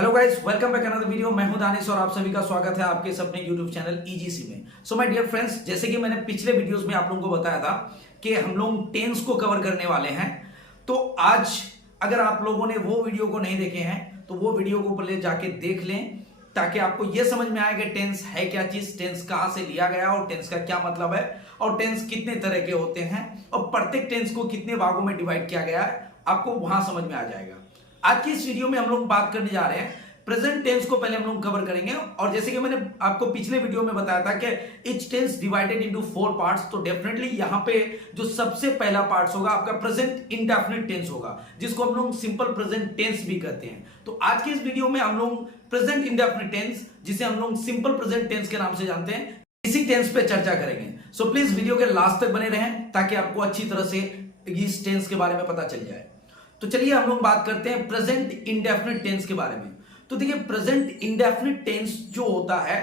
Hello guys, welcome back another video. मैं हूं दानिश और आप सभी का स्वागत है आपके अपने यूट्यूब चैनल ईजीसी में। सो माय डियर फ्रेंड्स, जैसे कि मैंने पिछले वीडियोस में आप लोगों को बताया था कि हम लोग टेंस को कवर करने वाले हैं। तो आज अगर आप लोगों ने वो वीडियो को नहीं देखे हैं तो वो वीडियो को पहले जाके देख लें, ताकि आपको यह समझ में आए कि टेंस है क्या चीज, टेंस कहां से लिया गया और टेंस का क्या मतलब है और टेंस कितने तरह के होते हैं और प्रत्येक टेंस को कितने भागों में डिवाइड किया गया है, आपको वहां समझ में आ जाएगा। आज की इस वीडियो में हम लोग बात करने जा रहे हैं प्रेजेंट टेंस को पहले हम लोग कवर करेंगे। और जैसे कि मैंने आपको पिछले वीडियो में बताया था कि each tense divided into 4 parts, तो डेफिनेटली यहां पे जो सबसे पहला पार्ट होगा आपका प्रेजेंट इंडेफिनिट टेंस होगा, जिसको हम लोग सिंपल प्रेजेंट टेंस भी कहते हैं। तो आज की इस वीडियो में हम लोग प्रेजेंट इंडेफिनिट टेंस, जिसे हम लोग सिंपल प्रेजेंट टेंस के नाम से जानते हैं, इसी टेंस पे चर्चा करेंगे। सो प्लीज वीडियो के लास्ट तक बने रहें ताकि आपको अच्छी तरह से इस टेंस के बारे में पता चल जाए। तो चलिए हम लोग बात करते हैं प्रेजेंट इंडेफिनिट टेंस के बारे में। तो देखिए, प्रेजेंट इंडेफिनिट टेंस जो होता है,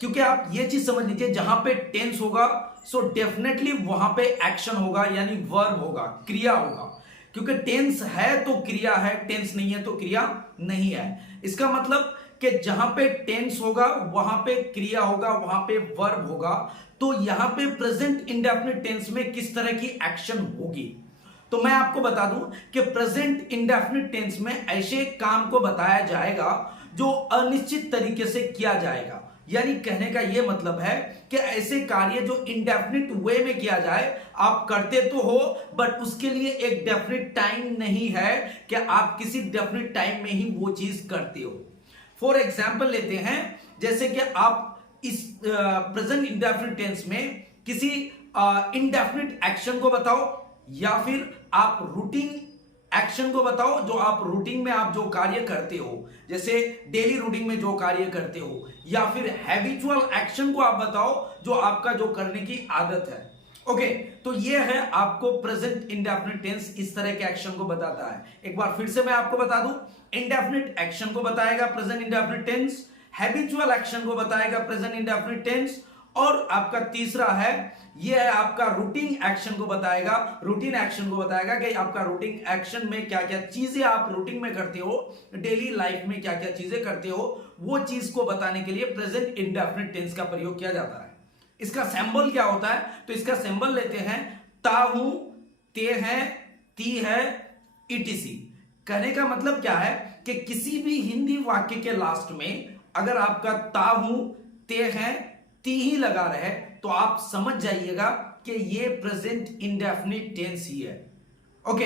क्योंकि आप ये चीज समझ लीजिए, जहां पे टेंस होगा सो डेफिनेटली वहां पे एक्शन होगा, यानी वर्ब होगा, क्रिया होगा। क्योंकि टेंस है तो क्रिया है, टेंस नहीं है तो क्रिया नहीं है। इसका मतलब कि जहां पे टेंस होगा वहां पे क्रिया होगा, वहां पे वर्ब होगा। तो यहां पे प्रेजेंट इंडेफिनिट टेंस में किस तरह की एक्शन होगी, तो मैं आपको बता दूं कि प्रेजेंट इंडेफिनिट टेंस में ऐसे काम को बताया जाएगा जो अनिश्चित तरीके से किया जाएगा। यानी कहने का यह मतलब है कि ऐसे कार्य जो इंडेफिनिट वे में किया जाए, आप करते तो हो बट उसके लिए एक डेफिनिट टाइम नहीं है कि आप किसी डेफिनिट टाइम में ही वो चीज करते हो। फॉर एग्जाम्पल लेते हैं, जैसे कि आप इस प्रेजेंट इंडेफिनिट टेंस में किसी इंडेफिनिट एक्शन को बताओ, या फिर आप रूटीन एक्शन को बताओ, जो आप रूटीन में आप जो कार्य करते हो, जैसे डेली रूटीन में जो कार्य करते हो, या फिर हैबिचुअल एक्शन को आप बताओ जो आपका जो करने की आदत है। ओके, तो ये है आपको प्रेजेंट इंडेफिनिट टेंस इस तरह के एक्शन को बताता है। एक बार फिर से मैं आपको बता दूं, इंडेफिनिट एक्शन को बताएगा present indefinite tense, habitual action को बताएगा प्रेजेंट इंडेफिनिट टेंस, और आपका तीसरा है, यह है आपका रूटीन एक्शन को बताएगा। रूटीन एक्शन को बताएगा कि आपका रूटीन एक्शन में क्या क्या चीजें आप रूटीन में करते हो, डेली लाइफ में क्या क्या चीजें करते हो, वो चीज को बताने के लिए प्रेजेंट इंडेफिनिट टेंस का प्रयोग किया जाता है। इसका सिंबल क्या होता है, तो इसका सिंबल लेते हैं ता हूं, ते हैं, ती है, इटीसी। कहने का मतलब क्या है कि किसी भी हिंदी वाक्य के लास्ट में अगर आपका ता हूं, ते हैं, ती ही लगा रहे तो आप समझ जाइएगा कि ये प्रेजेंट इंडेफिनिट टेंस ही है। ओके,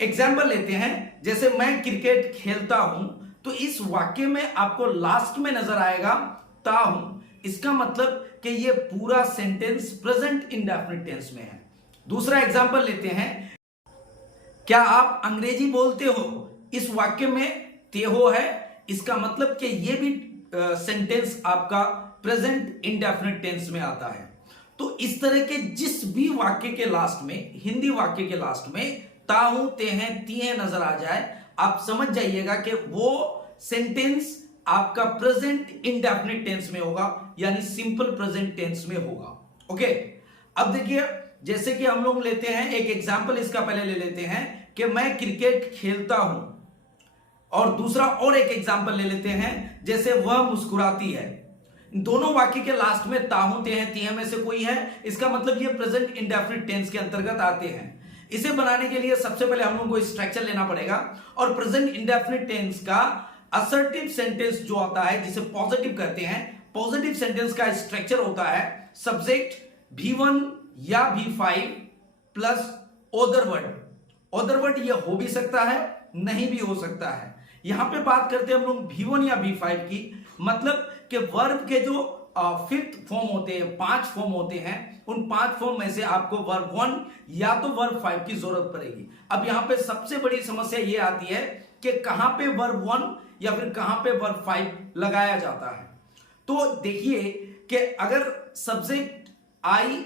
एग्जांपल लेते हैं, जैसे मैं क्रिकेट खेलता हूं, तो इस वाक्य में आपको लास्ट में नजर आएगा ता हूं। इसका मतलब कि ये पूरा सेंटेंस प्रेजेंट इंडेफिनिट टेंस में है। दूसरा एग्जांपल लेते हैं, क्या आप अंग्रेजी बोलते हो, इस वाक्य में ते हो है, इसका मतलब कि ये भी सेंटेंस आपका प्रेजेंट इंडेफिनिट टेंस में आता है। तो इस तरह के जिस भी वाक्य के लास्ट में, हिंदी वाक्य के लास्ट में ता हूं, ते हैं, ती हैं नजर आ जाए, आप समझ जाइएगा कि वो सेंटेंस आपका प्रेजेंट इंडेफिनिट टेंस में होगा, यानी सिंपल प्रेजेंट टेंस में होगा। ओके, अब देखिए, जैसे कि हम लोग लेते हैं एक एग्जांपल, इसका पहले ले लेते हैं कि मैं क्रिकेट खेलता हूं, और दूसरा और एक एग्जांपल ले लेते हैं, जैसे वह मुस्कुराती है। दोनों वाक्य के लास्ट में ताहू, ते हैं, ती हैं में से कोई है, इसका मतलब ये प्रेजेंट इंडेफिनिट टेंस के अंतर्गत आते हैं। इसे बनाने के लिए सबसे पहले हम लोगों को स्ट्रक्चर लेना पड़ेगा, और प्रेजेंट इंडेफिनिट टेंस का असर्टिव सेंटेंस जो आता है, जिसे पॉजिटिव कहते हैं, पॉजिटिव सेंटेंस का स्ट्रक्चर होता है सब्जेक्ट V1 या V5 plus other word. Other word ये हो भी सकता है, नहीं भी हो सकता है। यहां पे बात करते हैं हम लोग V1 या V5 की, मतलब कि वर्ब के जो फिफ्थ फॉर्म होते हैं, 5 फॉर्म होते हैं, उन 5 फॉर्म में से आपको वर्ब 1 या तो वर्ब 5 की जरूरत पड़ेगी। अब यहां पे सबसे बड़ी समस्या ये आती है कि कहां पे वर्ब 1 या फिर कहां पे वर्ब 5 लगाया जाता है। तो देखिए कि अगर subject I,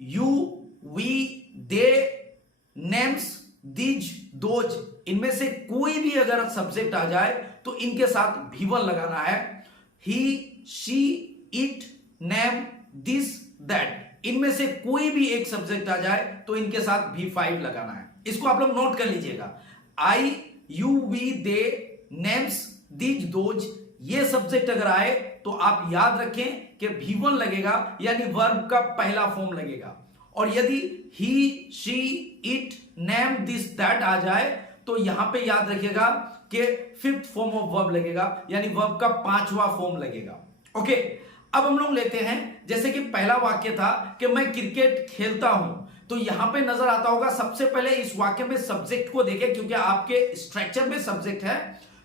you, we, they, names, these, those, इनमें से कोई भी अगर सब्जेक्ट आ जाए तो इनके साथ V1 लगाना है। He, she, it, name, this, that, इनमें से कोई भी एक सब्जेक्ट आ जाए तो इनके साथ V5 लगाना है। इसको आप लोग नोट कर लीजिएगा। I, you, we, they, names, these those, ये सब्जेक्ट अगर आए तो आप याद रखें कि V1 लगेगा, यानी वर्ब का पहला फॉर्म लगेगा। और यदि he, she, it, name, this, that आ जाए तो यहां पे याद रखिएगा कि फिफ्थ फॉर्म ऑफ वर्ब लगेगा, यानी वर्ब का पांचवा फॉर्म लगेगा। ओके, अब हम लोग लेते हैं, जैसे कि पहला वाक्य था कि मैं क्रिकेट खेलता हूं, तो यहां पे नजर आता होगा सबसे पहले इस वाक्य में सब्जेक्ट को देखें, क्योंकि आपके स्ट्रक्चर में सब्जेक्ट है।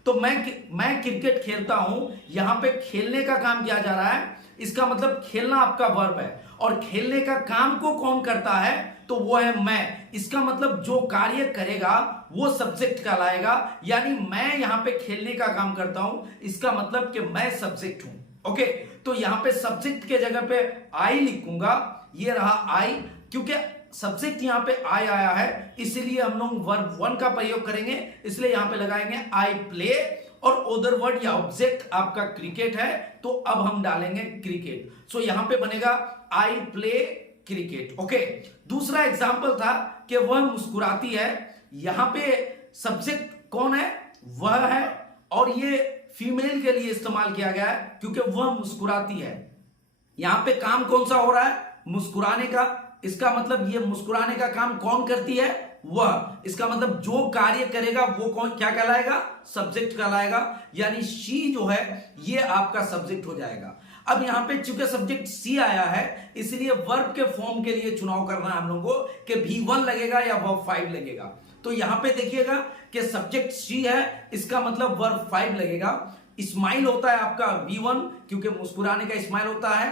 तो मैं क्रिकेट खेलता हूं, यहां पे खेलने का काम किया जा रहा है, इसका मतलब खेलना आपका वर्ब है, और खेलने का काम को कौन करता है, तो वो है मैं। इसका मतलब जो कार्य करेगा वो सब्जेक्ट कहलाएगा, यानी मैं यहां पे खेलने का काम करता हूं, इसका मतलब कि मैं सब्जेक्ट हूं। ओके, तो यहां पे सब्जेक्ट के जगह पे आई लिखूंगा, ये रहा आई, क्योंकि सब्जेक्ट यहां पे आई आया है, इसलिए हम लोग वर्ब 1 का प्रयोग करेंगे, इसलिए यहां पे लगाएंगे आई प्ले, और अदर वर्ड या ऑब्जेक्ट आपका क्रिकेट है, तो अब हम डालेंगे क्रिकेट। सो यहां पे बनेगा आई प्ले क्रिकेट। ओके, दूसरा एग्जांपल था कि वह मुस्कुराती है, यहां पे सब्जेक्ट कौन है, वह है, और ये फीमेल के लिए इस्तेमाल किया गया है क्योंकि वह मुस्कुराती है। यहां पे काम कौन सा हो रहा है, मुस्कुराने का, इसका मतलब ये मुस्कुराने का काम कौन करती है, वह, इसका मतलब जो कार्य करेगा वो कौन, क्या कहलाएगा, सब्जेक्ट कहलाएगा, यानी शी जो है ये आपका सब्जेक्ट हो जाएगा। अब यहां पे चूंकि सब्जेक्ट सी आया है, इसलिए वर्ब के फॉर्म के लिए चुनाव करना है हम लोगों को कि V1 लगेगा या वर्ब 5 लगेगा। तो यहां पे देखिएगा कि सब्जेक्ट सी है, इसका मतलब वर्ब 5 लगेगा। स्माइल होता है आपका V1, क्योंकि मुस्कुराने का स्माइल होता है,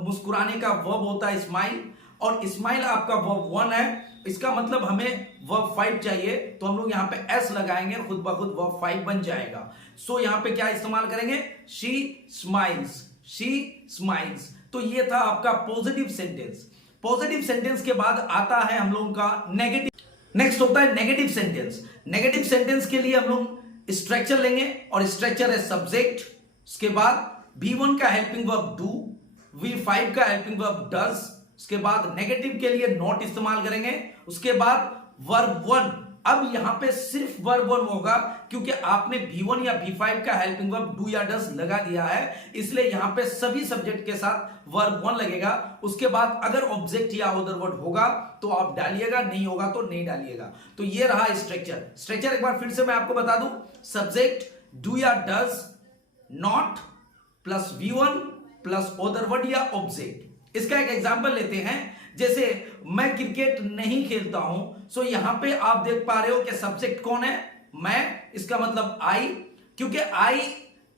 मुस्कुराने का वर्ब होता है स्माइल, और स्माइल आपका वर्ब 1 है, इसका मतलब हमें वर्ब 5 चाहिए, तो हम लोग यहां पे एस लगाएंगे, खुद ब खुद वर्ब 5 बन जाएगा। सो यहां पे क्या इस्तेमाल करेंगे, शी स्माइल्स, शी स्माइल्स। तो ये था आपका पॉजिटिव सेंटेंस। पॉजिटिव सेंटेंस के बाद आता है हम लोगों का नेगेटिव। नेक्स्ट होता है नेगेटिव सेंटेंस। नेगेटिव सेंटेंस के लिए हम लोग स्ट्रक्चर लेंगे, और स्ट्रक्चर है सब्जेक्ट, उसके बाद V1 का हेल्पिंग वर्ब डू, V5 का हेल्पिंग वर्ब डज, उसके बाद नेगेटिव के लिए नॉट इस्तेमाल करेंगे, उसके बाद वर्ब 1। अब यहां पे सिर्फ वर्ब 1 होगा, क्योंकि आपने V1 या V5 का हेल्पिंग वर्ब डू या डज लगा दिया है, इसलिए यहां पे सभी सब्जेक्ट के साथ वर्ब 1 लगेगा। उसके बाद अगर ऑब्जेक्ट या अदर वर्ड होगा तो आप डालिएगा, नहीं होगा तो नहीं डालिएगा। तो ये रहा स्ट्रक्चर। स्ट्रक्चर एक बार फिर से मैं आपको बता दूं, सब्जेक्ट डू या does, not plus V1 plus other word या ऑब्जेक्ट। इसका एक एग्जांपल लेते हैं, जैसे मैं क्रिकेट नहीं खेलता हूं, सो यहां पे आप देख पा रहे हो कि सब्जेक्ट कौन है, मैं, इसका मतलब आई, क्योंकि आई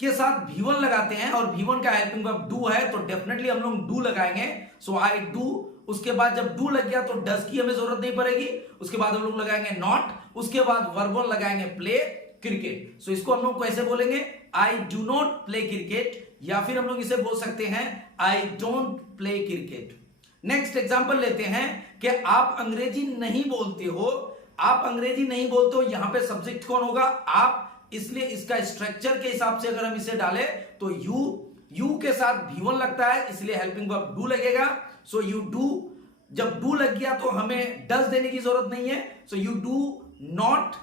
के साथ V1 लगाते हैं और V1 का हेल्पिंग वर्ब डू है, तो डेफिनेटली हम लोग डू लगाएंगे। सो आई डू, उसके बाद जब डू लग गया तो डज की हमें जरूरत नहीं पड़ेगी, उसके बाद हम लोग लगाएंगे नॉट, उसके बाद वर्ब 1 लगाएंगे प्ले क्रिकेट। सो इसको हम लोग कैसे बोलेंगे, I do not play cricket, या फिर हम लोग इसे बोल सकते हैं I don't play cricket. Next example लेते हैं कि आप अंग्रेजी नहीं बोलते हो, आप अंग्रेजी नहीं बोलते हो, यहां पे सब्जेक्ट कौन होगा, आप, इसलिए इसका स्ट्रक्चर के हिसाब से अगर हम इसे डालें तो यू के साथ V1 लगता है, इसलिए हेल्पिंग वर्ब डू लगेगा। सो यू डू, जब डू लग गया तो हमें डज देने की जरूरत नहीं है। So you do not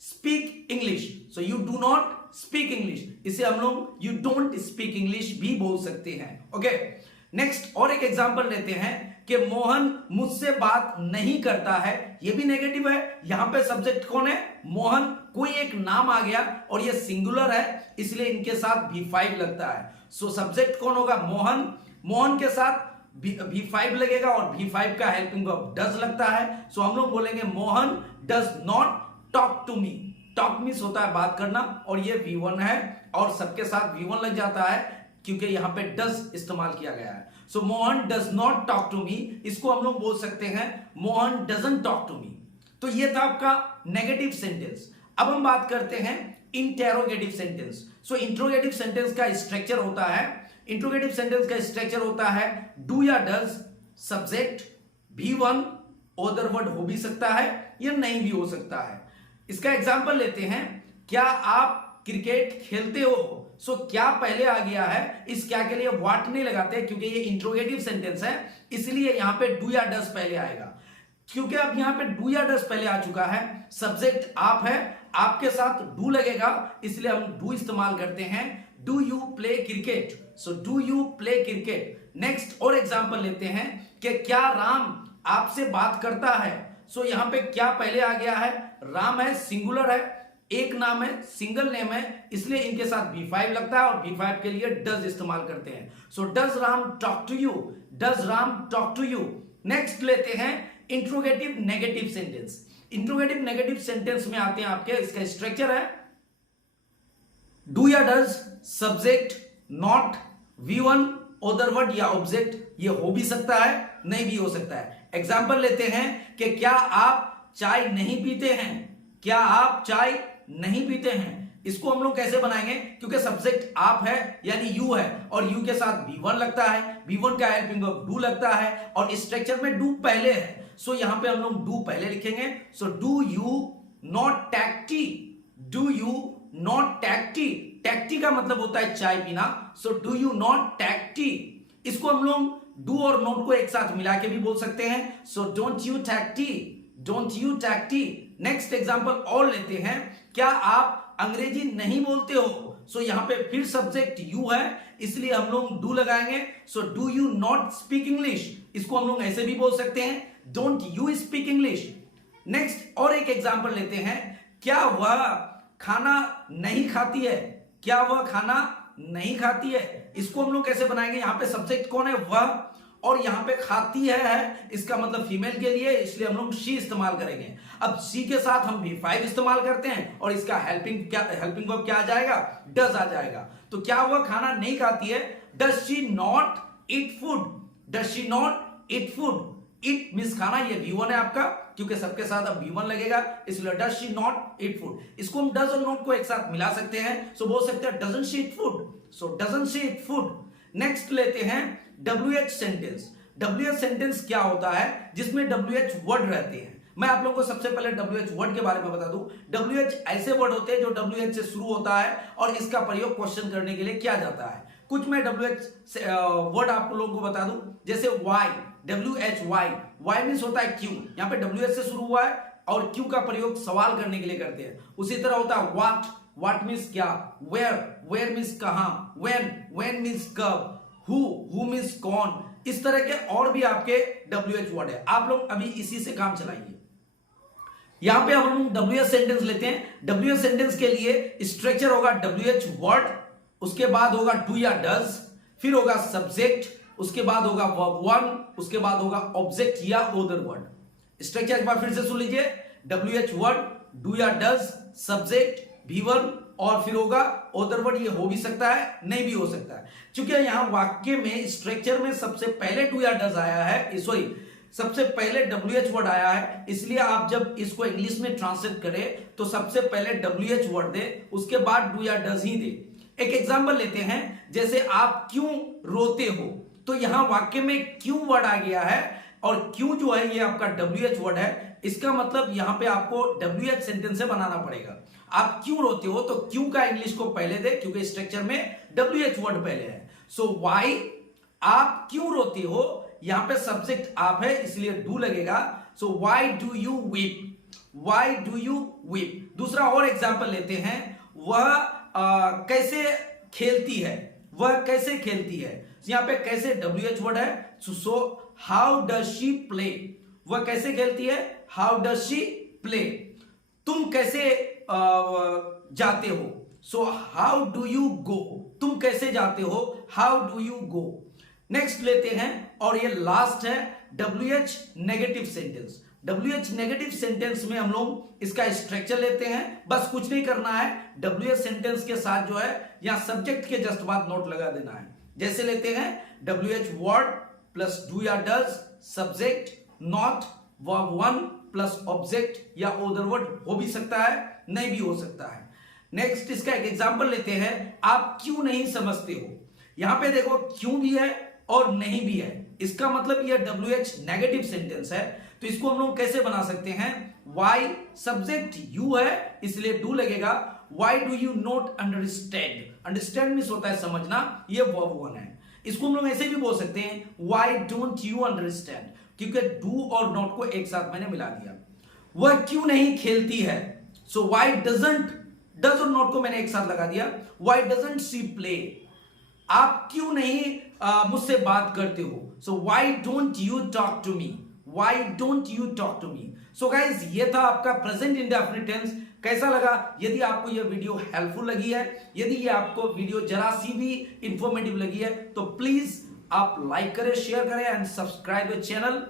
speak English, so you do not speak English, इसे हम लोग यू डोंट स्पीक इंग्लिश भी बोल सकते हैं। ओके, नेक्स्ट और एक एग्जांपल लेते हैं कि मोहन मुझसे बात नहीं करता है, ये भी नेगेटिव है। यहां पे सब्जेक्ट कौन है, मोहन, कोई एक नाम आ गया और ये सिंगुलर है, इसलिए इनके साथ V5 लगता है। सो सब्जेक्ट कौन होगा, मोहन, मोहन के साथ V5 लगेगा और V5 का हेल्पिंग वर्ब डज लगता है। सो हम लोग बोलेंगे Mohan does not talk to me. Talk means होता है बात करना, और ये V1 है और सबके साथ V1 लग जाता है क्योंकि यहां पे डज इस्तेमाल किया गया है। So Mohan does not talk to me, इसको हम लोग बोल सकते हैं Mohan doesn't talk to me. तो ये था आपका नेगेटिव सेंटेंस। अब हम बात करते हैं इंटेरोगेटिव सेंटेंस। सो इंट्रोगेटिव सेंटेंस का स्ट्रक्चर होता है, इंट्रोगेटिव सेंटेंस का स्ट्रक्चर होता है डू या does, subject V1, other word हो भी सकता है या नहीं भी हो सकता है। इसका एग्जांपल लेते हैं, क्या आप क्रिकेट खेलते हो, सो क्या पहले आ गया है, इस क्या के लिए व्हाट नहीं लगाते क्योंकि ये इंट्रोगेटिव सेंटेंस है, इसलिए यहां पे डू या डज पहले आएगा। क्योंकि अब यहां पे डू या डज पहले आ चुका है, सब्जेक्ट आप है, आपके साथ डू लगेगा, इसलिए हम डू इस्तेमाल करते हैं। Do you play cricket? So do you play cricket. Next और एग्जांपल लेते हैं कि क्या राम आपसे बात करता है? सो यहां पे क्या पहले आ गया है? राम है, सिंगुलर है, एक नाम है, सिंगल नेम है, इसलिए इनके साथ V5 लगता है और V5 के लिए डज इस्तेमाल करते हैं। So does Ram talk to you? Does Ram talk to you? Next लेते हैं interrogative negative sentence. Interrogative negative sentence में आते हैं आपके, इसका स्ट्रक्चर है डू या does, subject, not, V1, other word या ऑब्जेक्ट। ये हो भी सकता है, नहीं भी हो सकता है। एग्जाम्पल लेते हैं कि क्या आप चाय नहीं पीते हैं? क्या आप चाय नहीं पीते हैं? इसको हम लोग कैसे बनाएंगे? क्योंकि सब्जेक्ट आप है यानी यू है और यू के साथ V1 लगता है, V1 का हेल्पिंग वर्ब डू लगता है और स्ट्रक्चर में डू पहले है। सो यहां पे हम लोग डू पहले लिखेंगे। So do you not take tea? Do you not take tea? Take tea का मतलब होता है चाय पीना। So do you not take tea? इसको हम लोग डू और नॉट को एक साथ मिला के भी बोल सकते हैं। So don't you take tea? Don't you take tea? Next example और लेते हैं, क्या आप अंग्रेजी नहीं बोलते हो? सो यहां पे फिर सब्जेक्ट यू है, इसलिए हम लोग डू लगाएंगे। सो do you not speak English? इसको हम लोग ऐसे भी बोल सकते हैं, don't you speak English. Next और एक एग्जांपल लेते हैं, क्या वह खाना नहीं खाती है? क्या वह खाना नहीं खाती है? इसको हम लोग कैसे बनाएंगे? यहां पे सब्जेक्ट कौन है? वह, और यहां पे खाती है इसका मतलब फीमेल के लिए, इसलिए हम लोग शी इस्तेमाल करेंगे। अब शी के साथ हम V5 इस्तेमाल करते हैं और इसका हेल्पिंग वर्ब क्या आ जाएगा? डज आ जाएगा। तो क्या वह खाना नहीं खाती है? Does she not eat food? Does she not eat food? Eat means खाना, ये V1 है आपका, क्योंकि सबके साथ अब V1 लगेगा, इसलिए does she not eat food. इसको हम डज और नॉट को एक साथ मिला सकते हैं। सो बोल सकते हैं doesn't she eat food? So doesn't she eat food. Next लेते हैं WH सेंटेंस। WH सेंटेंस क्या होता है? जिसमें WH वर्ड रहते हैं। मैं आप लोगों को सबसे पहले WH वर्ड के बारे में बता दूं। WH ऐसे वर्ड होते हैं जो WH से शुरू होता है और इसका प्रयोग क्वेश्चन करने के लिए किया जाता है। कुछ मैं WH वर्ड आप लोगों को बता दूं, जैसे Y, WHY, Y मीन्स होता है क्यों। यहां पे WH से शुरू हुआ है और क्यों का प्रयोग सवाल करने के लिए करते हैं। उसी तरह होता है व्हाट मीन्स क्या, वेयर मीन्स कहां, व्हेन मीन्स कब, हु मीन्स कौन। इस तरह के और भी आपके WH वर्ड है, आप लोग अभी इसी से काम चलाइए। यहां पे हम लोग WH सेंटेंस लेते हैं। WH सेंटेंस के लिए स्ट्रक्चर होगा WH वर्ड, उसके बाद होगा डू या डज, फिर होगा सब्जेक्ट, उसके बाद होगा वर्ब 1, उसके बाद होगा ऑब्जेक्ट या अदर वर्ड। स्ट्रक्चर एक बार फिर से सुन लीजिए, WH वर्ड, डू या डज, सब्जेक्ट, V1 और फिर होगा अदर वर्ड। ये हो भी सकता है, नहीं भी हो सकता है, क्योंकि यहां वाक्य में स्ट्रक्चर में सबसे पहले डू या डज आया है, सॉरी सबसे पहले WH वर्ड आया है, इसलिए आप जब इसको इंग्लिश में ट्रांसलेट करें तो सबसे पहले WH वर्ड दे, उसके बाद डू या डज ही दे। एक एग्जांपल लेते हैं, जैसे आप क्यों रोते हो? तो यहां वाक्य में क्यों वर्ड आ गया है और क्यों जो है ये आपका WH वर्ड है। इसका मतलब यहां पे आपको WH सेंटेंस से बनाना पड़ेगा। आप क्यों रोते हो तो क्यों का इंग्लिश को पहले दे, क्योंकि स्ट्रक्चर में WH वर्ड पहले है। सो वाई, आप क्यों रोते हो, यहां पे सब्जेक्ट आप है इसलिए डू लगेगा। So why do you weep? Why do you weep? दूसरा और एग्जांपल लेते हैं, वह कैसे खेलती है? वह कैसे खेलती है? यहां पे कैसे WH वर्ड है। So how does she play? वह कैसे खेलती है? How does she play? तुम कैसे जाते हो? So how do you go? तुम कैसे जाते हो? How do you go? Next लेते हैं और ये लास्ट है WH negative sentence. WH negative sentence में हम लोग इसका स्ट्रक्चर लेते हैं, बस कुछ नहीं करना है, WH सेंटेंस के साथ जो है यहां सब्जेक्ट के जस्ट बाद नोट लगा देना है। जैसे लेते हैं WH वर्ड प्लस डू या does, subject, not, verb 1 plus object या अदर वर्ड हो भी सकता है, नहीं भी हो सकता है। नेक्स्ट इसका एक एग्जांपल लेते हैं, आप क्यों नहीं समझते हो? यहां पे देखो क्यों भी है और नहीं भी है, इसका मतलब यह WH नेगेटिव सेंटेंस है। तो इसको हम लोग कैसे बना सकते हैं? वाई, सब्जेक्ट यू है इसलिए डू लगेगा। Y do you not understand? Understand means होता है समझना, ये वर्ब 1 है। इसको हम लोग ऐसे भी बोल सकते हैं, वाई डोंट यू अंडरस्टैंड, क्योंकि डू और नॉट को एक साथ मैंने मिला दिया। वह क्यों नहीं खेलती है? सो व्हाई डजंट, डज और नॉट को मैंने एक साथ लगा दिया, व्हाई डजंट शी प्ले, आप क्यों नहीं मुझसे बात करते हो, so why don't you talk to me, why don't you talk to me. So guys ये था आपका प्रेजेंट इंडेफिनिट टेंस। कैसा लगा? यदि आपको यह वीडियो हेल्पफुल लगी है, यदि ये आपको वीडियो जरा सी भी इंफॉर्मेटिव लगी है, तो प्लीज आप लाइक करें, शेयर करें एंड सब्सक्राइब द चैनल।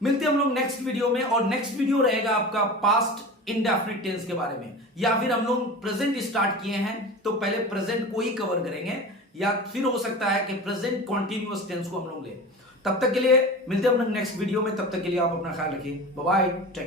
मिलते हैं हम लोग नेक्स्ट वीडियो में, और नेक्स्ट वीडियो रहेगा आपका पास्ट इंडेफिनिट टेंस के बारे में, या फिर हम लोग प्रेजेंट स्टार्ट किए हैं तो पहले प्रेजेंट को ही कवर करेंगे, या फिर हो सकता है कि प्रेजेंट कॉन्टिन्यूअस टेंस को हम लोग ले। तब तक के लिए मिलते हैं हम लोग नेक्स्ट वीडियो में, तब तक के लिए आप अपना ख्याल रखिए, बाय बाय, टेक केयर।